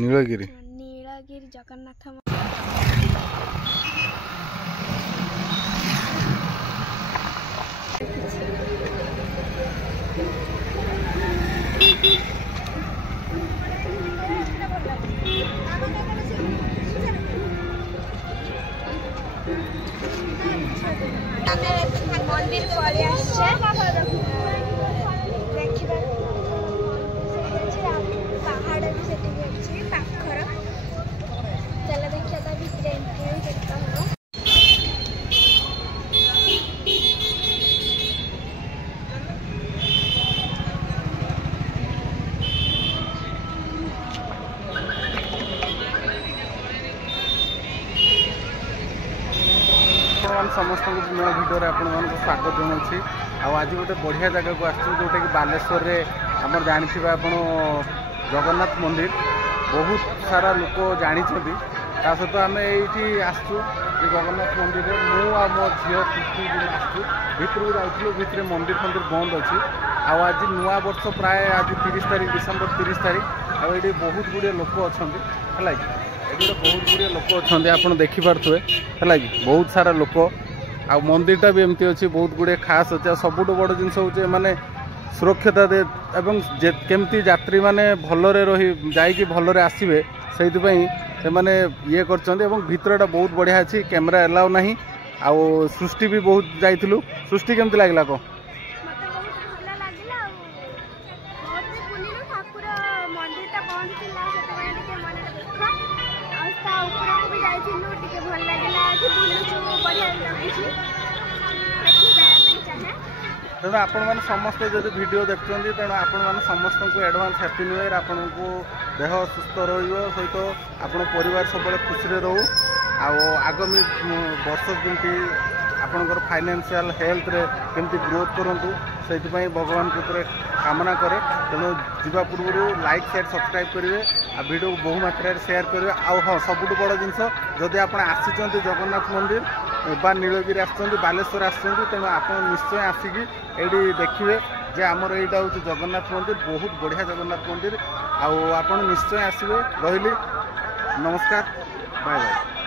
नीलगिरी नीलगिरी जगन्नाथ मंदिर पड़े पहाड़ भी से पाखर चल देखिए भितर एंट्री देखा हम समस्त नया भिडियो आपण स्वागत जनाऊँगी आज गोटे बढ़िया जगह को आसो जोटा कि बालेश्वर रे आमर जानी आप जगन्नाथ मंदिर बहुत सारा लोग जानी ता सहित आम ये आसु जगन्नाथ मंदिर मु आ मो झी सृष्टि आसु भितर जाऊँ भितर मंदिर फंदिर बंद अच्छी आज नुआ वर्ष प्राय आज 30 तारीख डिसेम्बर 30 तारीख आए बहुत गुड़े लोक अच्छा है ये बहुत गुड़े लोक अच्छा आप देखिपे है बहुत सारा लोक आ मंदिरटा भी एमती अच्छी बहुत गुड़े खास अच्छे सबुठ बड़ जिन हूँ माने सुरक्षता दे एवं केमती यात्री माने भलरे रही जाइए भलरे आसवे से मैंने ये कर भितरटा बहुत बढ़िया अच्छी कैमेरा एलाउ ना आ सृष्टि भी बहुत जाइलु सृष्टि केमती लगला को तेणु आपण मैंने समस्ते जब वीडियो देखते तेणु आपण मैंने समस्त को एडवांस हैप्पी न्यू ईयर आपन को देह सुस्थ रहित आप परिवार सब खुशी रो आगामी वर्ष जमी आपणकर फाइनेंशियल हेल्थ रे केमती ग्रोथ करूँ से भगवान को कामना करे तेणु जीवा पूर्व लाइक शेयर सब्सक्राइब करेंगे आ वीडियो को बहु मात्रा शेयर करेंगे हाँ सबुठ बड़ जिनस जदि आप आसी जगन्नाथ मंदिर बा नीलगिरी बालेश्वर तेणु आप निश्चय आसिकी ये देखिए जे आमर यहाँ हूँ जगन्नाथ मंदिर बहुत बढ़िया जगन्नाथ मंदिर आप निश्चय आसवे रही नमस्कार बाय बाय।